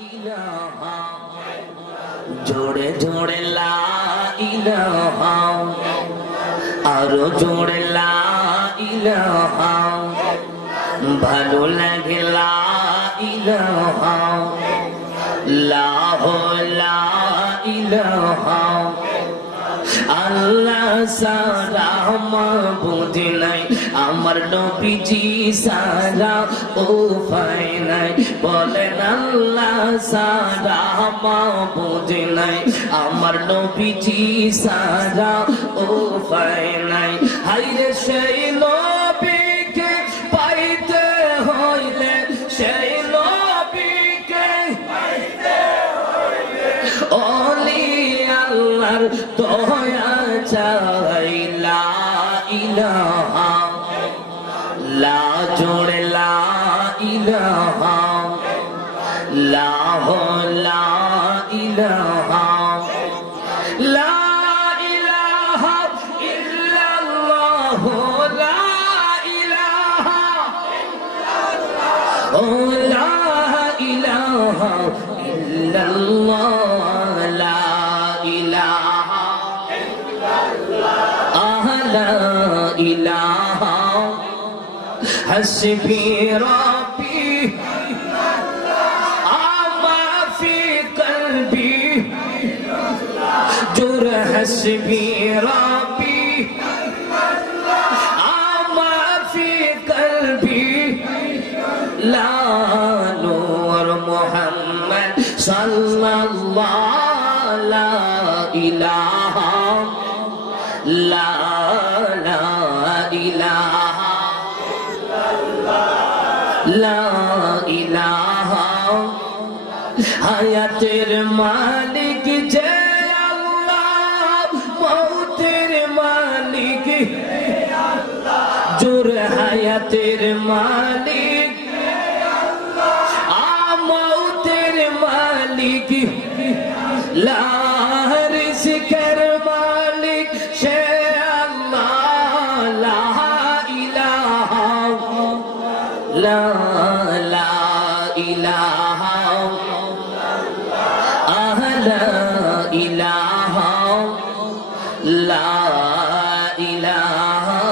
ইলাহা জোরে জোরে লা ইলাহা আরো জোরে লা ইলাহা ভালো লাগে লা ইলাহা লা ইলাহা আল্লাহ সারা মাবুদ নাই আমার নবীজি সারা উপায় নাই বলেন আল্লাহ সারা মাবুদ নাই আমার নবীজি সারা উপায় নাই হায়রে সেই নবীকে পাইতে হইলে সেই নবীকে পাইতে হইলে ওলি আল্লাহর দয়া চাই লা ইলাহা লা জোড়ে লা ইলাহা লা ইলাহা লা ইলাহা ইল্লাল্লাহ লা ইলাহা ইল্লাল্লাহ ও লা ইলাহা ইল্লাল্লাহ লা ইলাহা ইল্লাল্লাহ লা ইলাহা হাসবি রাব্বি আমা ফি কলবি জুর হাসবি রাব্বি আমা ফি কলবি লা নূর মুহাম্মদ সাল্লাল্লাহু লা ইলাহা লা ইলাহা লা ইলাহা হায়াতের মালিক যে আল্লাহ মৌতের মালিক জোর হায়াতের মালিক মৌতের মালিক লা রিজকের মালিক সে আল্লাহ লা ইলাহা লা ইলাহা লা ইলাহা লা ইলাহা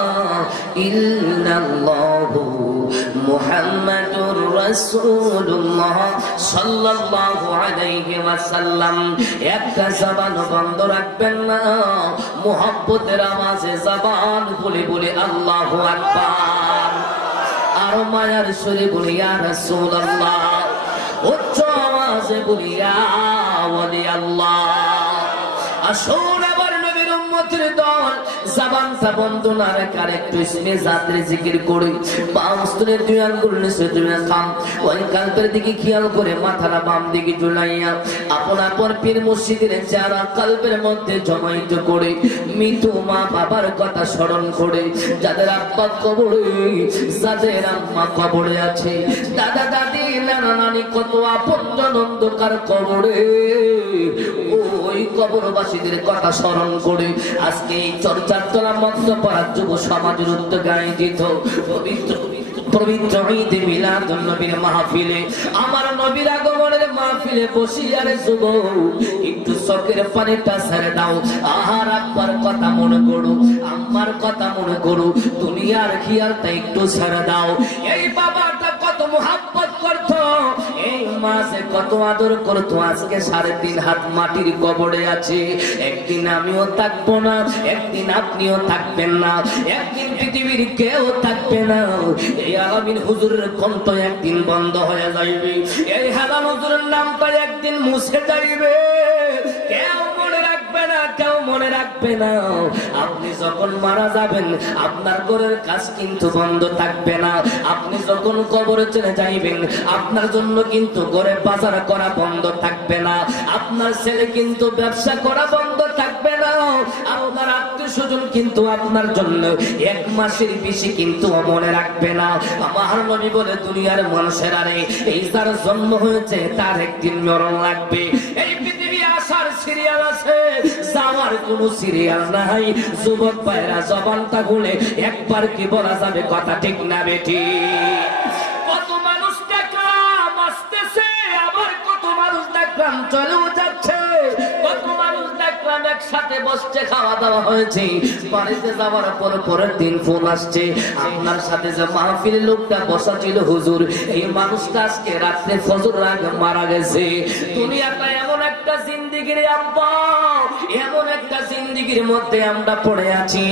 ইল্লাল্লাহু মুহাম্মাদুর রাসূলুল্লাহ সাল্লাল্লাহু আলাইহি ওয়াসাল্লাম একটা জবান বন্ধ রাখবেন না মুহাব্বতের আওয়াজে জবান খুলে বলে আল্লাহু আকবার আর মায়ার সুরে বলি ইয়া রাসূলুল্লাহ উচ্চ আওয়াজে বলি ইয়া ওয়ালি আল্লাহ আসুন আবার নবীর উম্মতের দল জবানটা বন্ধ না রেখে আরেকটু ইসমে জাতের জিকির করি বামস্তনের দুই আঙ্গুল নিচে তুলে থাম ওই কালবের দিকে খেয়াল করে মাথাটা বাম দিকে ঝুলাইয়া আপন আপন পীর মুর্শিদের চেহারা কালবের মধ্যে জমাইত করে মৃত্যু মা বাবার কথা স্মরণ করে যাদের আব্বা কবরে যাদের আম্মা কবরে আছে দাদা দাদি নানা নানি কত আপনজন অন্ধকার কবরে ওই কবরবাসীদের কথা স্মরণ করে আজকে এই চর্চার তোলা মধ্য পড়ার যুব সমাজের উদ্যোগে আয়োজিত পবিত্র ঈদ মিলাদুন নবীর মাহফিলে আমার নবীর আগমনের মাহফিলে বসিয়া রে যুবক একটু চোখের পানিটা ছেড়ে দাও আহার আব্বার কথা মনে করো আম্মার কথা মনে করো দুনিয়ার খেয়ালটা একটু ছেড়ে দাও এই বাবাটা কত মুহাব্বত করতো এই মাসে কত আদর করতো আজকে 3.5 হাত মাটির কবরে আছে একদিন আমিও থাকবো না একদিন আপনিও থাকবেন না একদিন পৃথিবীর কেউ থাকবে না এই আলামিন হুজুরের কণ্ঠ একদিন বন্ধ হয়ে যাইবে এই হালাল হুজুরের নামটা একদিন মুছে যাইবে কেউ মনে রাখবে না কেউ মনে রাখবে না আপনি যখন মারা যাবেন আপনার ঘরের কাজ কিন্তু বন্ধ থাকবে না আপনি যখন কবরে চলে যাইবেন আপনার জন্য কিন্তু ঘরে বাজার করা বন্ধ থাকবে না আপনার ছেলে কিন্তু ব্যবসা করা বন্ধ থাকবে না আপনার আত্মীয়স্বজন কিন্তু আপনার জন্য 1 মাসের বেশি কিন্তু মনে রাখবে না আমার নবী বলে দুনিয়ার মানুষের আরে এই যার জন্ম হয়েছে তার একদিন মরণ লাগবে এই পৃথিবী আসার সিরিয়াল আছে যাওয়ার কোনো সিরিয়াল নাই যুবক ভাইরা জবানটা খুলে একবার কি বলা যাবে কথা ঠিক না বেটি কত মানুষ টাকা বাঁচতেছে আবার কত প্রাণ চলেও যাচ্ছে। কত মানুষ দেখলাম একসাথে বসছে, খাওয়া দাওয়া হয়েছে, বাড়িতে যাওয়ার পর পরের দিন ফোন আসছে, আপনার সাথে যে মাহফিলের লোকটা বসা ছিল হুজুর, এই মানুষটা আজকে রাত্রে ফজরের আগে মারা গেছে। দুনিয়াটা এমন একটা জিন্দেগির আব্বা, এমন একটা জিন্দেগির মধ্যে আমরা পড়ে আছি।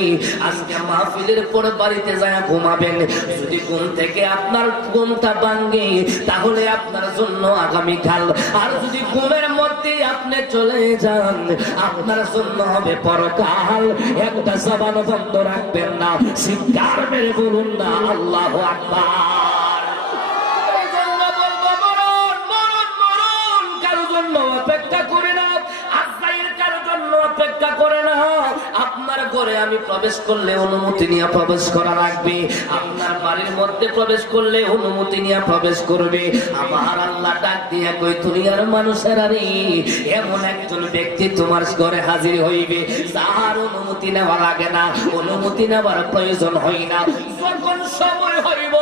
আজকে মাহফিলের পর বাড়িতে যায় ঘুমাবেন, যদি ঘুম থেকে আপনার ঘুমটা ভাঙে তাহলে আপনার জন্য আগামীকাল, আর যদি ঘুমের মধ্যে আপনি চলে যান আপনার জন্য হবে পরকাল। একটা জবান বন্ধ রাখবেন না, চিৎকার মেরে বলুন না আল্লাহু আকবার। এই জন্য বলবো মরণ মরণ মরণ কারো জন্য অপেক্ষা করে না, আজরাইল কারো জন্য অপেক্ষা করে না। আপনার ঘরে আমি প্রবেশ করলে অনুমতি নিয়ে প্রবেশ করা লাগবে, আপনার বাড়ির মধ্যে প্রবেশ করলে অনুমতি নিয়ে প্রবেশ করবে। আমার আল্লাহ ডাক দিয়ে কই, দুনিয়ার মানুষেরা রে, এমন একজন ব্যক্তি তোমার ঘরে হাজির হইবে যার অনুমতি নেওয়া লাগে না, অনুমতি নেওয়ার প্রয়োজন হয় না। যখন সময় হইব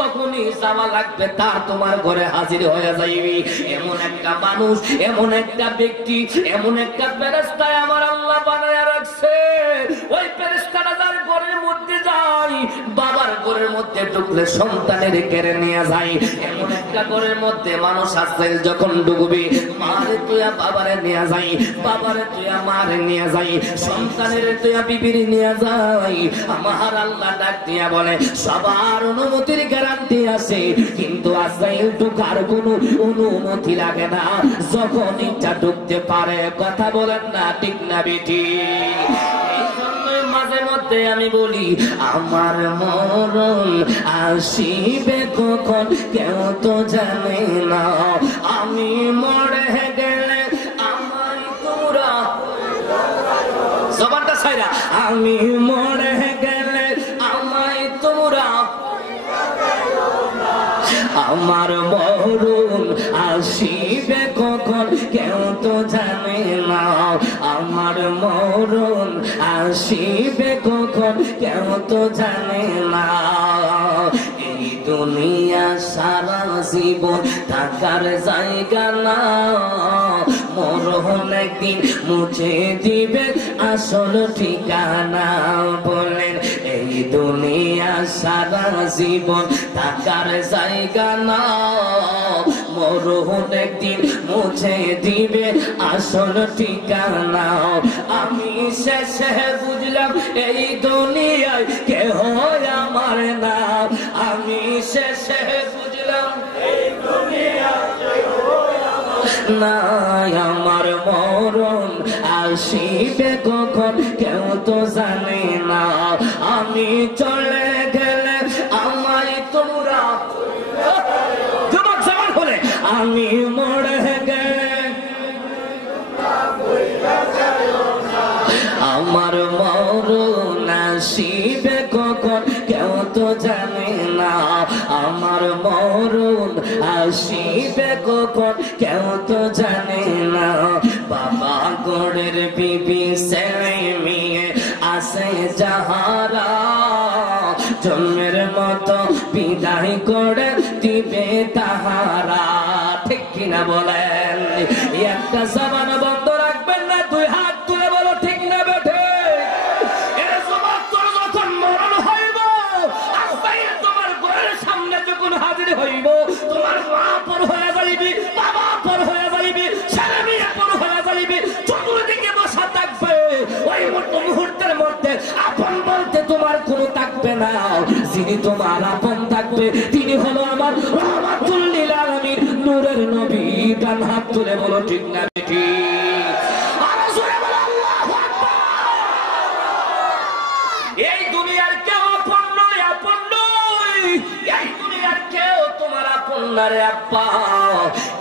তখনই যাওয়া লাগবে, তার তোমার ঘরে হাজির হয়ে যাইবে। এমন একটা মানুষ, এমন একটা ব্যক্তি, এমন একটা ফেরেশতা আমার আল্লাহ বানায়া রাখছে। ওই ফেরেশতাটা যার ঘরের মধ্যে যায়, বাবার ঘরের মধ্যে ঢুকলে সন্তানের কেড়ে নিয়ে যায়। এমন একটা ঘরের মধ্যে মানুষ আজরাইল যখন ঢুকবে, মারে তুইয়া বাবারে নিয়ে যায়, বাবারে তুইয়া মারে নিয়ে যায়, সন্তানের তুইয়া বিবির নিয়ে যায়। আমার আল্লাহ ডাক দিয়া বলে, সবার অনুমতির গ্যারান্টি আছে, কিন্তু আজরাইল ঢুকার কোনো অনুমতি লাগে না, যখন ইচ্ছা ঢুকতে পারে। কথা বলেন না ঠিক না বেটি? মাঝে মধ্যে আমি বলি, আমার মরণ আসিবে কখন কেউ তো জানে না, আমি মরে গেলে আমায় তোরা, জবানটা ছাইরা, আমি মরে গেলে আমায় তোরা, আমার মরণ আসিবে কখন কেউ তো জানে না, আমার মরণ আসিবে কখন কেউ তো জানে না। এই দুনিয়া সারা জীবন থাকার জায়গা না, মরণ একদিন মুছে দিবে আসল ঠিকানা। বলেন, এই দুনিয়া সারা জীবন থাকার জায়গা না, মরণ একদিন মুছে দিবে আসল ঠিকানা। আমি শেষে বুঝলাম এই দুনিয়ায় কেহ আমার না, আমি শেষে বুঝলাম এই দুনিয়ায় না, আমার মরণ আসিবে কখন কেউ তো জানে না, আমি চলে গেলে আমায় তোমরা, যুবক জবান বলে, আমি মরে গেলে আমার মরণ আসিবে কখন কেউ তো জানে না, আমার মরণ আসিবে কখন কেউ তো জানে না। বাবা গোড়ের বিবি ছেলে মেয়ে আসে যাহারা, জন্মের মতো বিদায় করে দিবে তাহারা। ঠিক কিনা বলেন? একটা জবান বন্ধ রাখবেন না, দুই হাত তুলে বলো ঠিক না বেঠে? হাজির হইব, তোমার মা পর হয়ে যাইবি, বাবা পর হয়ে যাইবি, ছেলে মেয়ে পর হয়ে যাইবি, চতুর্দিকে বসা থাকবে। ওই মুহূর্তের মধ্যে আপন বলতে তোমার কোনো থাকবে না। যিনি তোমার আপন থাকবে তিনি হলো আমার রাহমাতুল লিল আলামিন, নূরের নবী। ডান হাত তুলে বলো ঠিক না বেটি? আরো জোরে বলো আল্লাহু আকবার। এই দুনিয়ার কেউ আপন নয়, আপন নয়। এই দুনিয়ার কেউ তোমার আপন না রে আব্বা।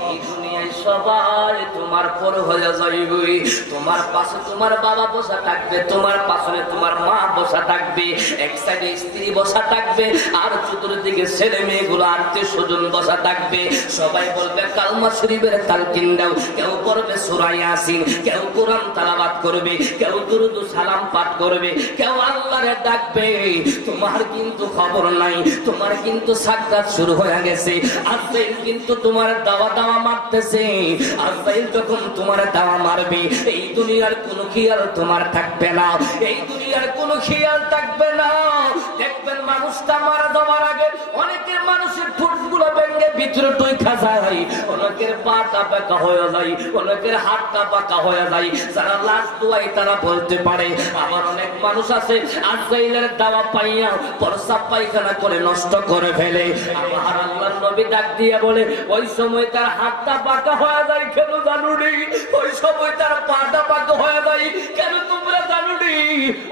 এই দুনিয়ায় সবাই তোমার পর হয়ে যাইবে। তোমার পাশে তোমার বাবা বসা থাকবে, তোমার পাশে তোমার মা বসা থাকবে, এক সাইডে স্ত্রী বসা থাকবে, আর চতুর্দিকে ছেলে মেয়েগুলো আত্মীয় স্বজন বসা থাকবে। সবাই বলবে কালমা শরীফের তালকিন দাও, কেউ পড়বে সূরা ইয়াসিন, কেউ কোরআন তেলাওয়াত করবে, কেউ দুরূদ ও সালাম পাঠ করবে, কেউ আল্লাহরে ডাকবে। তোমার কিন্তু খবর নাই, তোমার কিন্তু সাকরাত শুরু হয়ে গেছে। আজ আজরাইল কিন্তু তোমার দাওয়া মারতেছে। আজরাইল যখন তোমার দাওয়া মারবে এই দুনিয়ার কোনো খেয়াল তোমার থাকবে না, এই দুনিয়ার কোনো খেয়াল থাকবে না। দেখবেন মানুষটা মারা যাওয়ার আগে অনেকের মানুষের ঠোঁটগুলো ভেঙে ভিতরে টইখা যায়, অনেকের পাটা পাকা হয়ে যায়, অনেকের হাতটা পাকা হয়ে যায়। যারা লাশ দোয়াই তারা বলতে পারে। আবার অনেক মানুষ আছে আজরাইলের দাওয়া পাইয়া প্রস্রাব পায়খানা করে নষ্ট করে ফেলে। আমার আল্লাহর নবী ডাক দিয়ে বলে ওই সময় তার হাতটা পাকা হয়ে যায় কেন জানো নি? ওই সময় তার পাটা পাকা হয়ে যায় কেন তোমরা জানো নি?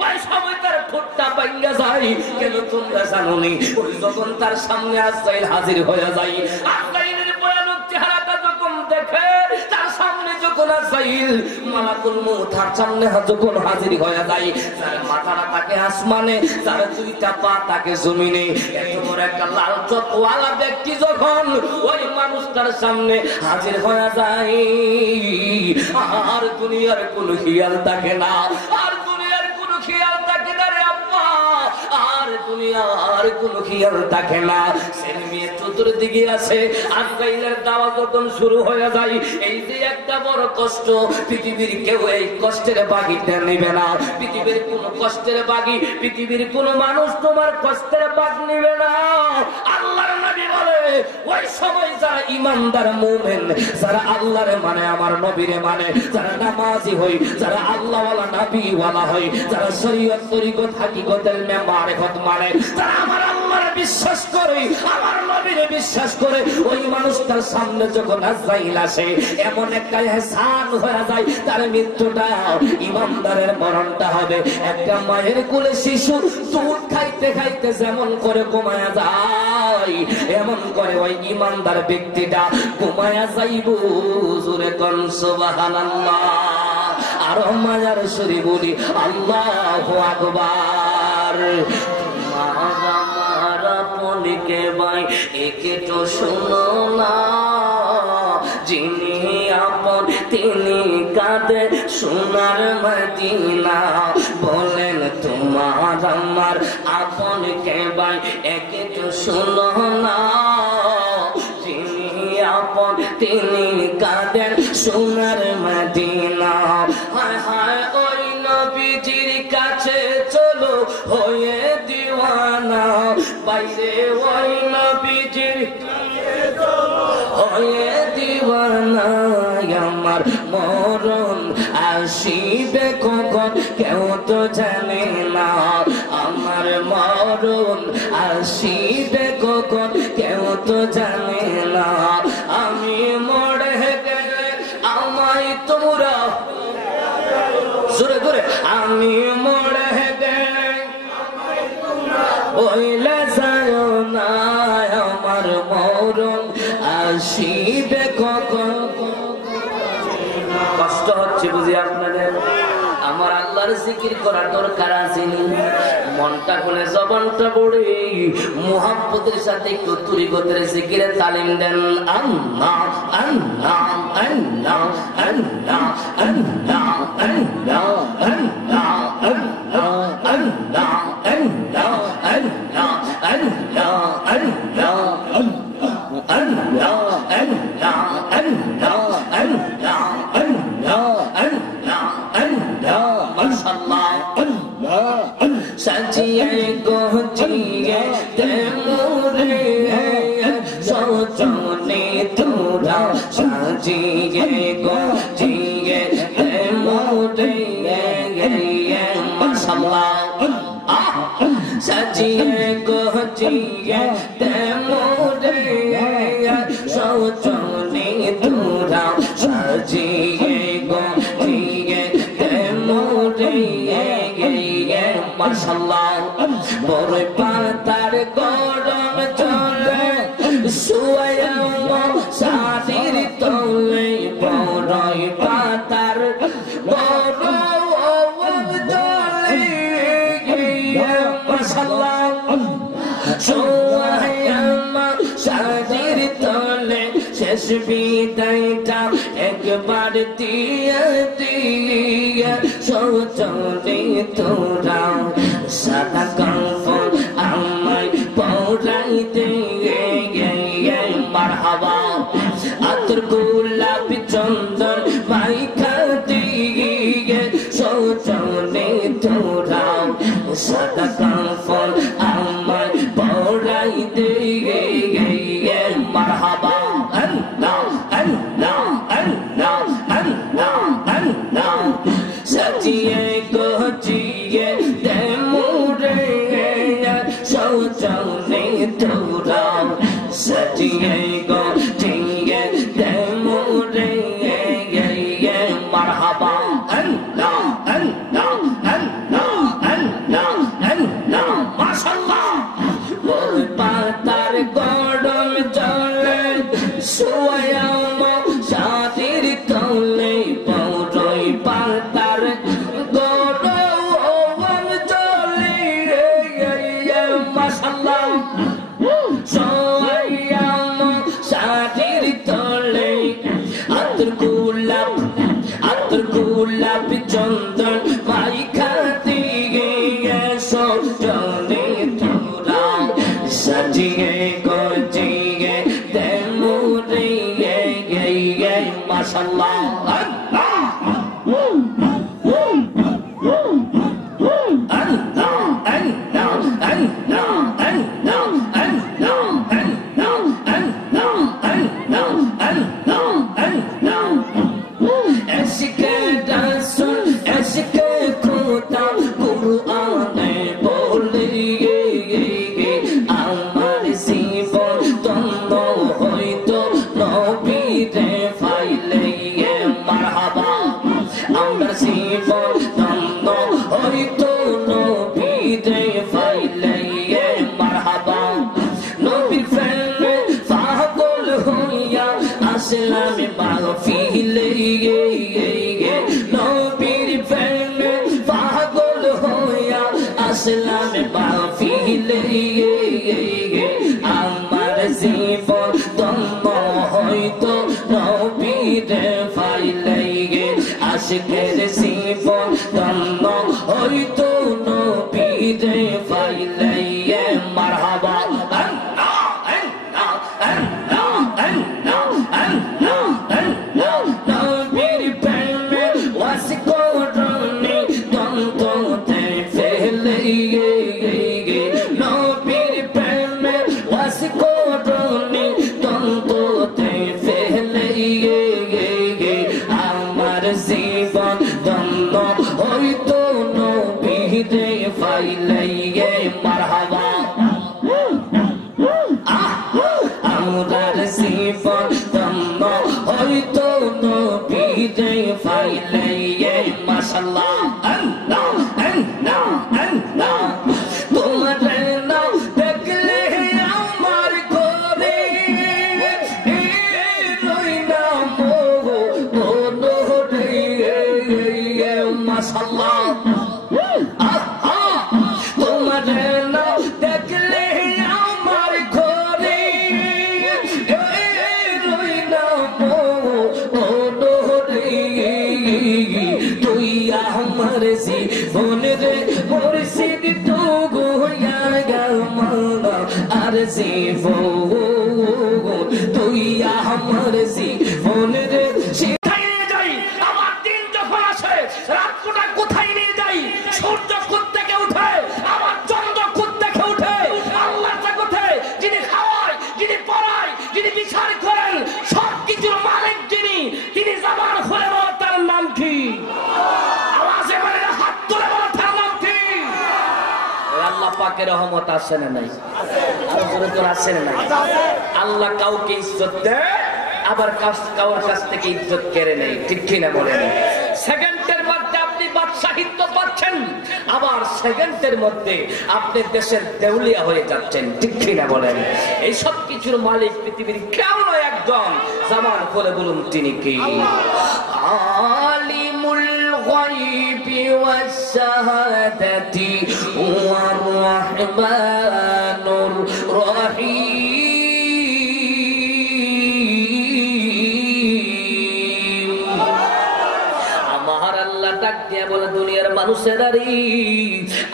ওই সময় তার ঠোঁটটা ভাঙা যায় কেন তোমরা জানো নি? ওই যখন তার সামনে আজরাইল হাজির হয়ে যায়, আজরাইলের ভয়ানক চেহারাটা যখন দেখে, তার সামনে যখন আজরাইল মালাকুল মউত তার সামনে যখন হাজির হয়ে যায়, তার মাথাটা তাকে আসমানে, তার দুইটা পা তাকে জমিনে, এত বড় একটা লাল চোখওয়ালা ব্যক্তি যখন ওই মানুষটার সামনে হাজির হয়ে যায়, আর দুনিয়ার কোনো খেয়াল থাকে না, আর দুনিয়ার কোনো খেয়াল থাকে না রে আম্মা, আর দুনিয়ার কোনো খেয়াল থাকে না। ছেলে মেয়ে চতুর্দিকে আছে, আজরাইলের দাওয়া যখন শুরু হয়ে যায়, এই যে একটা বড় কষ্ট, পৃথিবীর কেউ এই কষ্টের বাগিটা নেবে না, পৃথিবীর কোনো কষ্টের বাগি, পৃথিবীর কোনো মানুষ তোমার কষ্টের বাগ নেবে না। আল্লাহর নবী বলে ওই সময় যারা ইমানদার মুমিন, যারা আল্লাহরে মানে, আমার নবীরে মানে, যারা নামাজি হই, যারা আল্লাহওয়ালা নবীওয়ালা হই, যারা শরীয়ত তরিকত হাকিকতের মারিফত মানে, যারা আমার আল্লাহরে বিশ্বাস করে, আমার নবীরে বিশ্বাস করে, ওই মানুষটার সামনে যখন আজরাইল আসে এমন একটা এহসান হয়ে যায়, তার মৃত্যুটা, ইমানদারের মরণটা হবে একটা মায়ের কোলে শিশু দুধ খাইতে খাইতে যেমন করে ঘুমায়া যায়, এমন করে ওই ইমানদার ব্যক্তিটা ঘুমায়া যাইব। জোরে কোন সুবহানাল্লাহ। আর মায়ার শরী বলি আল্লাহু আকবার। মারা পলিকে ভাই একে তো শোনো না, যিনি আপন তিনি কাঁদে সোনার মদিনা, বলেন তোমার আমার আপন কে ভাই একে তো শোনো না, যিনি আপন তিনি কাঁদেন সোনার মদিনা। হায় হায় ওই নবীজির কাছে চলো হয়ে দিওয়ানা, বাইরে ওই নবীজির হয়ে দিওয়ানা। আমার মরণ আসিবে কখন কেউ তো জানে না, আমার মরণ আসিবে কখন কেউ তো জানে না। আমি মরে গেলে আমায় তোমরা জোরে জোরে, আমি মরে গেলে বইলে যায় না, আমার মরণ আসিবে কখন। কষ্ট হচ্ছে বুঝি আপনাদের? আমার আল্লাহর জিকির করার দরকার আছে, মনটা খুলে জবানটা পড়ে মুহাব্বতের সাথে একটু তরিকতের জিকিরে তালিম দেন। আল্লাহ আল্লাহ আল্লাহ আল্লাহ আল্লাহ আল্লাহ আল্লাহ আল্লাহ আল্লাহ আল্লাহ আল্লাহ আল্লাহ আল্লাহ সাজিয়ে গজিয়ে তেমুরে সজনে তোরা, সাজিয়ে গজিয়ে তেমুরে মাশাআল্লাহ। সাজিয়ে গজিয়ে তেমুরে সজনে তোরা, সাজিয়ে গজিয়ে তেমুরে মাশাআল্লাহ। বড় পাতার গরম চলে শুয়ে শাড়ির তলে, বড় পাতার গরম চলে মাশাআল্লাহ, শুয়ে শাড়ির তলে শেষ বিদায়টা একবার দিয়ে দিয়ে সজনে তোরা, সাদা কাফন আমায় পরাইতে মারহাবা। আতর গোলাপ চন্দন মাইখা দিয়ে সজনে তোরা সাজিয়ে গজিয়ে দেমুরে মাশাআল্লাহ আমার জীবন ধন্য হইতো নবীরে পাইলে আশিকের জীবন ধন্য হইতো নবীরে পাইলে মারহাবা রহমত আসে না নাই আর জোরে জোরে আসে না নাই আল্লাহ কাউকে ইজ্জত দেয় আবার কাউর কাছ থেকে ইজ্জত কেড়ে নেয় ঠিক কি না বলেন সেকেন্ডের মধ্যে আপনি বাদশাহিত্ব পাচ্ছেন আবার সেকেন্ডের মধ্যে আপনি দেশের দেউলিয়া হয়ে যাচ্ছেন ঠিক কি না বলেন এই সব কিছুর মালিক পৃথিবীর কেউ নয় একজন জামান করে বলুন তিনি কি আলিমুল গায়বি ওয়াস শাহাদাতি ওয়ার রাহমানুর রহিম আমার আল্লাহ ডাক দিয়ে বলে দুনিয়ার মানুষেরাই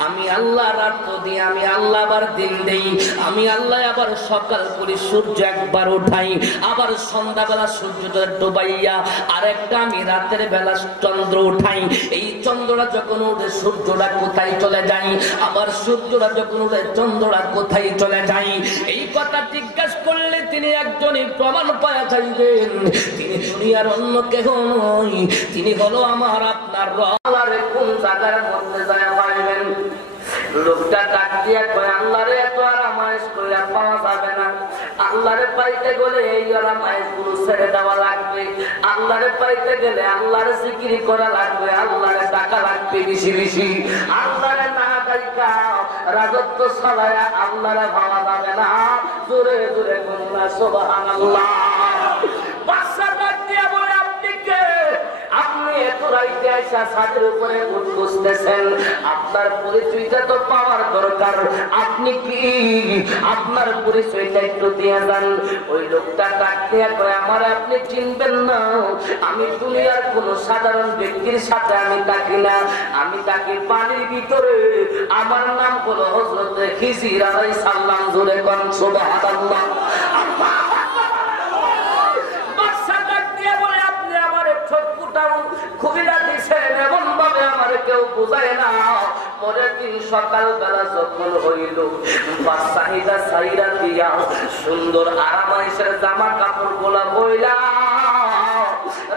আমি আল্লাহ রাত দিই আমি আল্লাহ আবার দিন দেই আমি আল্লাহ আবার সকাল করি সূর্য একবার উঠাই আবার সন্ধ্যাবেলা সূর্যটা ডুবাইয়া আরেকটা আমি রাতের বেলা চন্দ্র উঠাই এই চন্দ্রটা যখন উঠে সূর্যটা কোথায় চলে যায় আবার সূর্যটা যখন উঠে চন্দ্রটা কোথায় চলে যায় এই কথা জিজ্ঞাসা করলে তিনি একজনই প্রমাণ পাওয়া যাইবেন তিনি দুনিয়ার অন্য কেহ নয় তিনি হলো আমার আপনার আল্লাহরে কোন জায়গার মধ্যে যায় পাইবেন লোকটা ডাক দিয়া কয় আল্লাহরে এত আরামায়েশ করলে পাওয়া যাবে না আল্লাহরে পাইতে গেলে এই আরামায়েশ গুলো ছেড়ে দেওয়া লাগবে আল্লাহরে পাইতে গেলে আল্লাহরে জিকির করা লাগবে আল্লাহরে ডাকা লাগবে বেশি বেশি আল্লাহরে না ডাকা রাজত্ব চালায় আল্লাহরে ভাবা যাবে না জোরে জোরে বললা সুবহানাল্লাহ বাদশা ডাক দিয়া বলে আপনি কে আপনি এত রাইতে এসে ছাদের উপরে বসতেছেন। আপনার পরিচয়টা তো পাওয়ার দরকার। আপনি কি আপনার পরিচয়টা একটু দিয়ে যান। ওই লোকটা ডাকতে কয়, আমার আপনি চিনবেন না, আমি দুনিয়ার কোন সাধারণ ব্যক্তির সাথে আমি থাকি না, আমি থাকি পানির ভিতরে, আমার নাম হলো হযরত খিজির আলাইহিস সালাম। জোরে কোন সুবহানাল্লাহ। বাদশা ডাক দিয়ে বলে, আপনি আমার ঠোঁটটা খুবিলা দিছেন, এমন ভাবে আমার কেউ বুঝায় না। পরের দিন সকালবেলা যখন হইল, বাদশাহিদা সাইরা দিয়া সুন্দর আরামাইশের জামা কাপড় গোলা বইলা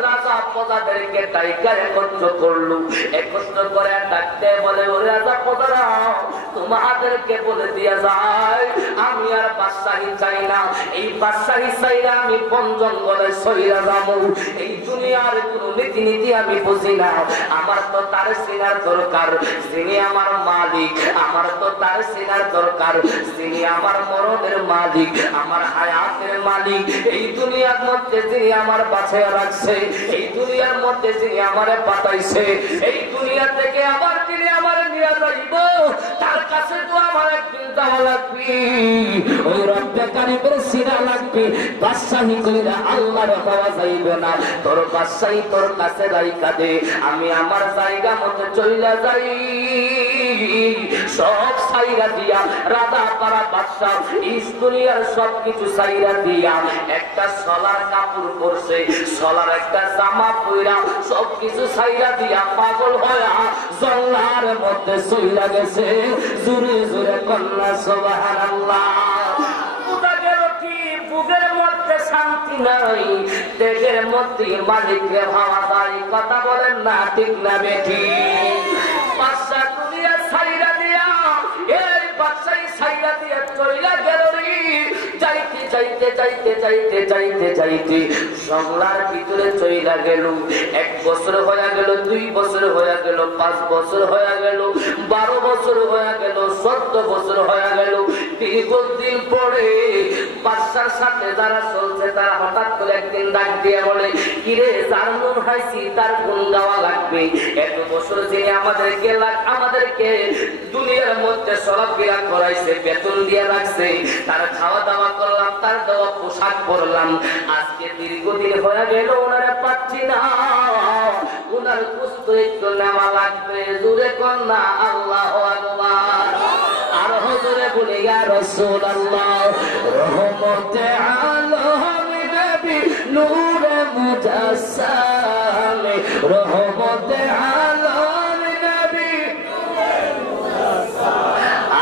রাজা প্রজাদেরকে ডাইকা একত্র করলো। একত্র করে ডাকতে বলে, ও রাজা প্রজারা, তোমাদেরকে বলে দিয়া যায় আমি আর বাদশাহী চাই না। এই বাদশাহী চাইলে আমি বন জঙ্গলে সইরা যাবো। এই দুনিয়ার কোন নীতি নীতি আমি বুঝি না। আমার তো তার সিনার দরকার, যিনি আমার মালিক। আমার তো তার সিনার দরকার, যিনি আমার মরণের মালিক, আমার হায়াতের মালিক। এই দুনিয়ার মধ্যে যিনি আমার বাছাইয়া রাখছে, এই দুনিয়ার মধ্যে যিনি আমারে পাঠাইছে, এই দুনিয়া থেকে আবার তিনি আমার নিয়ে যাইব, তার কাছে তো আমার একদিন যাওয়া লাগবে। ওই রব্বে কারিমের সিনা লাগবে। বাদশাহী কইরা আল্লাহর পাওয়া যাইবে না। তোর বাদশাহী তোর কাছে রাইখা দে, আমি আমার জায়গা মতো চইলা যাই। সব সাইরা দিয়া রাজা পাড়া বাদশা ইস দুনিয়ার সবকিছু সাইরা দিয়া একটা সলার কাপড় পরছে, সলার একটা জামা পইরা সবকিছু সাইরা দিয়া পাগল হয়া জঙ্গলার মধ্যে চইলা গেছে। জোরে জোরে কন্যা সুবহানাল্লাহ। বুকের মধ্যে শান্তি নাই, দেহের মধ্যে মালিককে ভাবা যায়। কথা বলেন না ঠিক না বেঠি? বাদশা দুনিয়া ছাইরা দিয়া, এই বাদশাই ছাইরা দিয়া চইলা গেল রে। যাইতে যাইতে যাইতে যাইতে যাইতে যাইতে জঙ্গলার ভিতরে চইলা গেল। 1 বছর হয়ে গেল, 2 বছর হয়ে গেল, 5 বছর হয়ে গেল, 12 বছর হয়ে গেল, 14 বছর হয়ে গেল। দীর্ঘদিন পরে বাদশার সাথে যারা চলছে তারা হঠাৎ করে একদিন ডাক দিয়ে বলে, কিরে যার মন হাইছি তার গুণ গাওয়া লাগবে। এত বছর যিনি আমাদেরকে দুনিয়ার মধ্যে চলাফেরা করাইছে, বেতন দিয়ে রাখছে, তার খাওয়া দাওয়া করলাম, তার দেওয়া পোশাক পরলাম। আজকে দীর্ঘদিন হয়ে গেল ওনারা পাচ্ছি না, ওনার কুস্ত একটু নেওয়া লাগবে। জোরে কন্যা আল্লাহু আকবার। আর হুজুরে বলে, ইয়া রাসূলুল্লাহ, রহমতে আলম নবী নূরে মুজাসসাম, রহমতে আলম নবী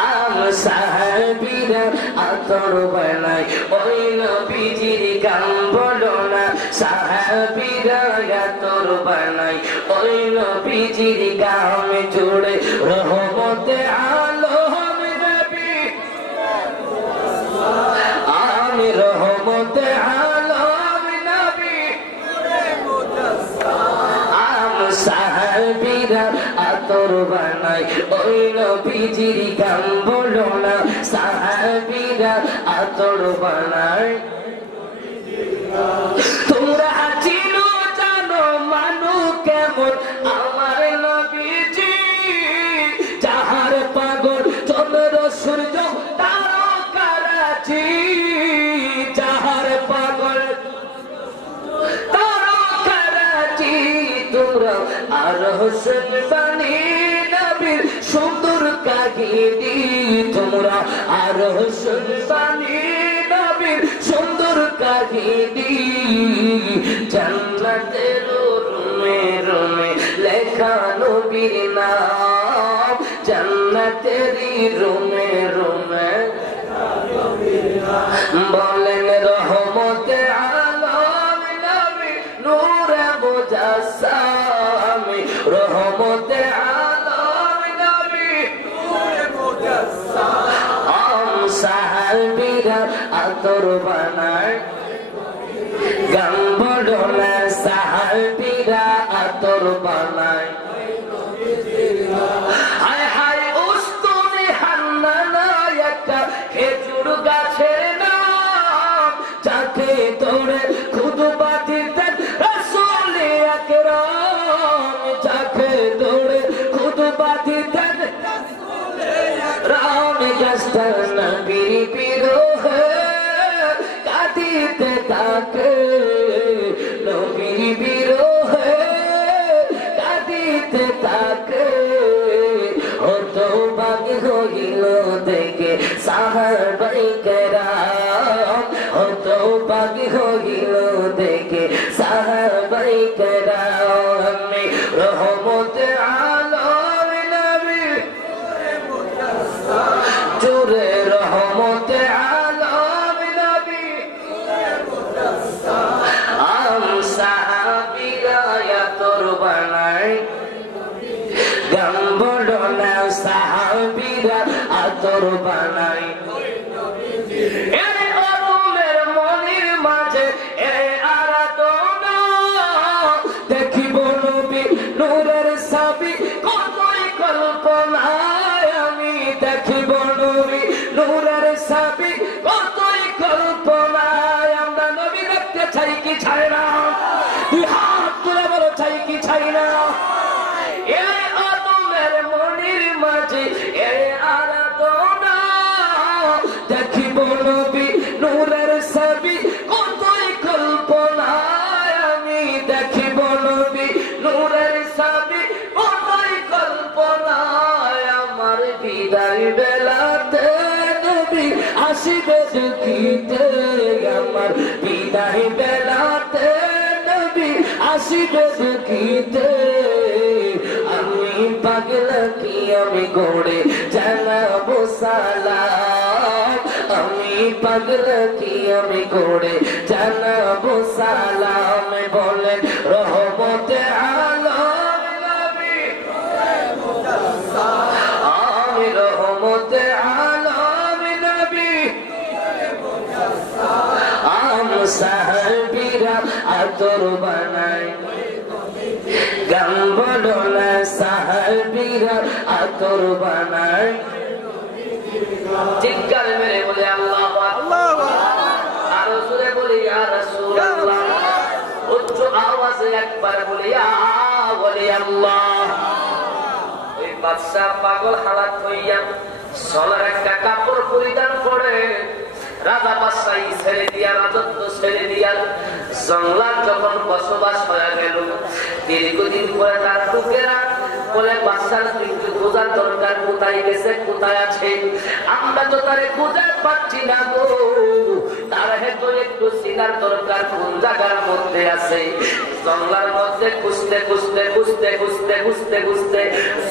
আম সাহাবীরা আতর বানাই, ওই নবীজির গান বলো না। সাহাবীরা আতর বানাই, ওই নবীজির গান জুড়ে রহমতে আলম রহমতে আলম নবী আম সাহাবীরা আতর বানাই, ওই নবীজির গান বলো না। সাহাবীরা আতর বানাই, তোমরা চিনো জানো মানু কেমন আমার নবীজি, যাহার পাগল চন্দ্র সূর্য তারকারাজি, যাহার পাগল তারকারাজি। তোমরা আর হোসেন বানি নবীর সুন্দর কাহিনী, তোমরা আর হোসেন বানি নবীর সুন্দর কাহিনী। জান্নাতের রুমে রুমে লেখা নবীর নাম, জান্নাতের রুমে রুমে বলেন রহমতে আলম নবী নূরে মুজাসসাম, রহমতে আলম নবী নূরে মুজাসসাম। আম সাহাবীরা আতর বানায়, গান বলো না। সাহাবীরা আতর বানায়, হায় হায় উস্তুনে হান্নানা একটা খেজুর গাছের নাম, যাকে তোরে খুদবা দিতেন রাসূল আকরাম, যাকে গাছটা নবীর বিরহে কাঁদিতে থাকে, নবীর বিরহে কাঁদিতে থাকে। হতভাগ হইল দেখে সাহাবায়ে কেরাম, হতভাগ হইল দেখে সাহাবায়ে কেরাম। রহমতে আলম নবী জোরে রহমতে আলম নবী আম সাহাবীরা তোর বানাই গাম বড় না সাহাবীরা আতর বানাই। দেখিব নবী নূরের ছবি কতই কল্পনায়, আমি দেখিব নবী নূরের ছবি কতই কল্পনায়। আমরা নবী দেখতে চাই কি চাই না? তুই হাত তুলে বলো চাই কি চাই না? এই আদমের মনির মাঝে এই আরাধনা, দেখিব নবী নূরের ছবি কতই কল্পনায়, আমি দেখিব নবী নূরের ছবি কতই কল্পনায়। আমার বিদায় বেলাতে নবী আসিবে দেখিতে, আমার বিদায় বেলাতে নবী আসিবে দেখিতে। আমি পাগলা কি আমি গড়ে জানাবো সালাম, আমি পাগলা কি আমি গড়ে জানাবো সালাম। বলেন রহমতে আলম নবী, আমি রহমতে আলম নবী আম সাহাবীরা আতর বানাই গাম বলো না সাহাবীরা আতর বানাই। চিৎকার মেরে বলে আল্লাহু আকবার, আরো জোরে বলি ইয়া রাসূলুল্লাহ, উচ্চ আওয়াজে একবার বলি ইয়া ওয়ালি আল্লাহ। ওই বাদশা পাগল হালাত হইয়া সোনার একটা কাপড় পরিধান করে রাজা বাদশাহী ছেড়ে দিয়া রাজত্ব ছেড়ে দিয়া জঙ্গলার যখন বসবাস হয়ে গেল, দীর্ঘদিন পরে তার লোকেরা বলে বাদশার একটু খোঁজার দরকার, কোথায় গেছে কোথায় আছে, আমরা তো তারে খুঁজে পাচ্ছি না গো, তার হেতু একটু চিনার দরকার কোন জায়গার মধ্যে আছে। জঙ্গলার মধ্যে খুঁজতে খুঁজতে খুঁজতে খুঁজতে খুঁজতে খুঁজতে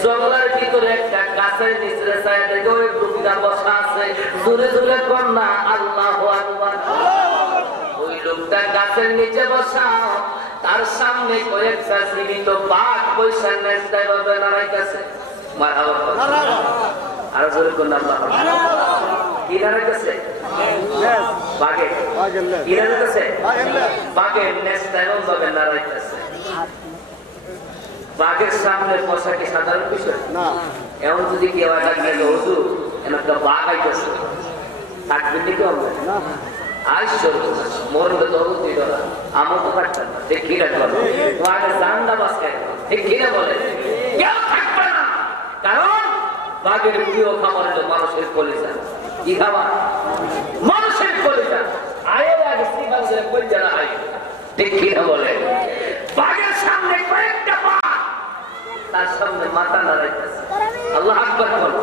জঙ্গলার ভিতরে একটা গাছের নিচে চায় দেখে ওই লোকটা বসা আছে, জোরে জোরে কন্যা আল্লাহু আকবার। ওই লোকটা গাছের নিচে বসা, তার সামনে কয়েকটা জীবিত বাঘ পয়সা নেস্তায় ভাবে নাড়াইতেছে। আরো জোরে কন্যা আল্লাহু আকবার। কি নাড়াইতেছে? বাঘের কি নাড়াইতেছে? বাঘের নেস্তায় ভাবে নাড়াইতেছে। বাঘের সামনে বসা কি সাধারণ বিষয় না? এমন যদি কেউ ডাকলে হুজুর একটা বাঘ আইতেছে, থাকবেন নাকি আমরা? মরবে তো আমার তো পারতাম না, ঠিক কিনা বলে জানদা বাস খাই, ঠিক কিনা বলে কেউ থাকবে না। কারণ বাঘের প্রিয় খাবার হলো মানুষের কলিজা। কি খাবার? মানুষের কলিজা। আয়ে আগে শ্রীকান্তের কলিজা না হয়, ঠিক কিনা বলে? বাঘের সামনে কয়েকটা বাঘ, তার সামনে মাথা নাড়াইতেছে, আল্লাহু আকবার বল,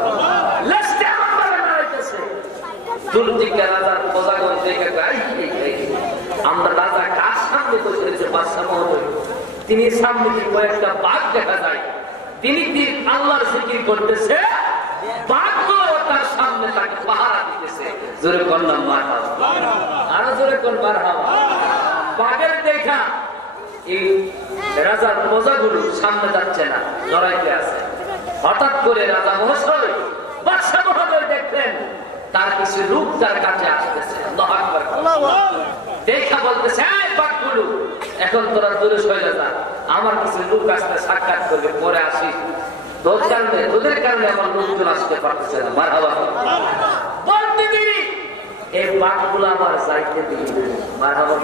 লাস্টে আমার নাড়াইতেছে। আমরা রাজা কার সামনে বসে বাদশা মহোদয়, তিনি সামনে কয়েকটা বাঘ দেখা যায়, তিনি আল্লাহর জিকির করতেছে, বাঘগুলো তার সামনে তাকে পাহারা দিতেছে। জোরে করলাম মারহাবা, আরো জোরে কোন মারহাবা। বাঘের দেখা এই রাজার প্রজাগুলো সামনে যাচ্ছে না, লড়াইতে আছে। হঠাৎ করে রাজা মহাশয় বাদশা মহোদয় দেখলেন তার কিছু লোক তার কাছে আসতেছে, দেখা বলতেছে বাঘগুলো এখন তোরা দূরে সরে যা, আমার কিছু লোক আসতে সাক্ষাৎ করবে, পরে আসি, তোদের কারণে আমার লোকজন আসতে পারতেছে না। মারহাবা বলতে দিবি এই বাঘগুলো আমার যাইতে দিবি। মারহাবা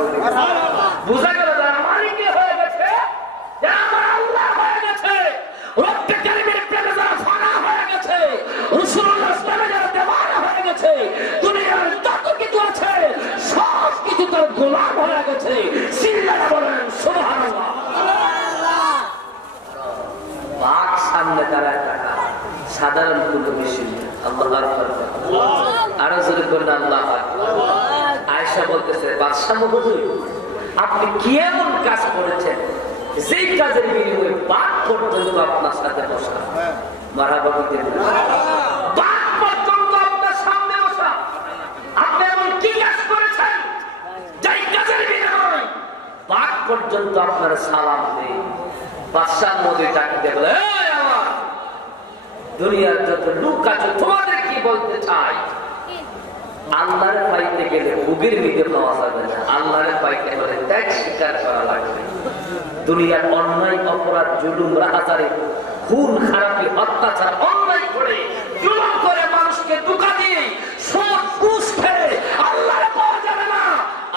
বুঝা গেল যারা মালিকে হয়ে গেছে, যারা আমার আল্লাহ হয়ে গেছে, রক্তে কালিমের প্রেমে যারা ফানা হয়ে গেছে, রাসূলুল্লাহ সাল্লাল্লাহু আলাইহি ওয়াসাল্লাম যারা দেওয়া সাধারণ কোনো বিষয় না। আরো জোরে করলেন আল্লাহ। আয়েশা বলতেছে, বাদশাহ মহোদয়, আপনি কি এমন কাজ করেছেন যেই কাজের বিনিময়ে বাঘ পর্যন্ত আপনার সাথে বসা, মারহাবা বলতে বাঘ পর্যন্ত আপনার সামনে বসা, আপনি এমন কি কাজ করেছেন যেই কাজের বিনিময়ে বাঘ পর্যন্ত আপনার সালাম নেই। বাদশাহ মহোদয় ডাকতে বলে, আমার দুনিয়ার যত লোক আছে তোমাদের কি বলতে চাই, আল্লাহর পাইতে গেলে বুকের দিকে পাওয়া যাবে না, আল্লাহর পাইতে গেলে ত্যাগ স্বীকার করা লাগবে। দুনিয়ার অন্যায় অপরাধ জুলুম রাহাজারি খুন খারাপি অত্যাচার অন্যায় করে জুলুম করে মানুষকে ধোঁকা দিয়ে সুদ ঘুষ খেয়ে আল্লাহরে পাওয়া যাবে না।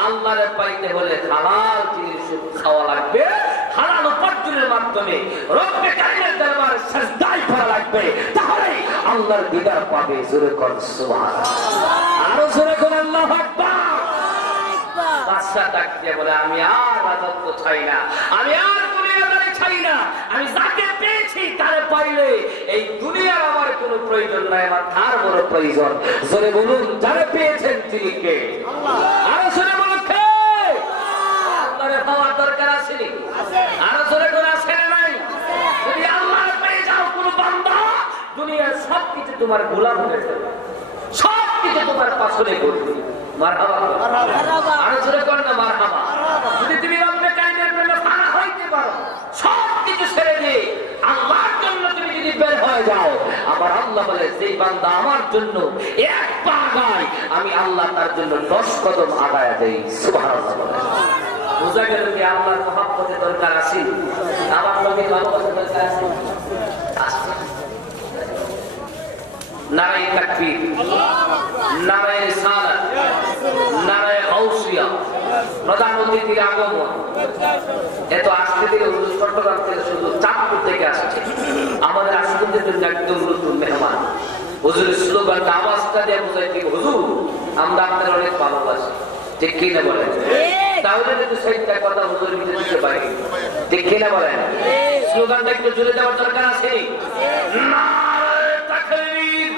আল্লাহরে পাইতে হলে হালাল জিনিস খাওয়া লাগবে, হালাল উপার্জনের মাধ্যমে রব্বে কারিমের দরবারে সিজদায় করা লাগবে, তাহলে আল্লাহর দিদার পাবে। জোরে কর সুবহানাল্লাহ, আরো জোরে কর আল্লাহু আকবার। বাদশা ডাক দিয়ে বলে, আমি আর রাজত্ব চাই না, আমি আর দুনিয়াদারি চাই না, আমি যাকে পেয়েছি তারে পাইলে এই দুনিয়ার আমার কোনো প্রয়োজন নাই, আমার তার বড় প্রয়োজন। জোরে বলুন, যারে পেয়েছেন তিনি কে? আরো জোরে বলুন, কে? আল্লাহরে পাওয়ার দরকার আছে নি? আরো জোরে করে আছে না নাই? যদি আল্লাহরে পেয়ে যাও কোনো বান্দা, দুনিয়ার সবকিছু তোমার গোলাম হয়ে যাবে, সবকিছু তোমার পাশে করবে। মারহাবা, আরো জোরে কর না মারহাবা। যদি তুমি রব্বে কারিমের জন্য ফানা হইতে পারো, সবকিছু ছেড়ে দিয়ে আল্লাহর জন্য তুমি যদি বের হয়ে যাও, আমার আল্লাহ বলে, যেই বান্দা আমার জন্য এক পা আগায়, আমি আল্লাহ তার জন্য 10 কদম আগায় দেই। সুবহানাল্লাহ। বোঝা গেল কি আল্লাহর মহব্বতের দরকার আছে, আমার নবীর ভালোবাসার দরকার আছে। নারায়ে তাকবীর, নারায়ে রিসালাত, নারায়ে গাউসিয়া, প্রধান অতিথির আগমন। এত আসতে থেকে চট্টগ্রাম থেকে শুধু চাঁদপুর থেকে আসছে, আমাদের আজকের জন্য একদম নতুন মেহমান। হুজুরের স্লোগানটা আওয়াজটা দিয়ে বোঝাই দিই, হুজুর আমরা আপনার অনেক ভালোবাসি, ঠিক কিনা বলেন? তাহলে কিন্তু সেইটা কথা হুজুর ভিতরে দিতে পারি, ঠিক কিনা বলেন? স্লোগানটা একটু জুড়ে দেওয়ার দরকার আছে। নারায়ে তাকবীর।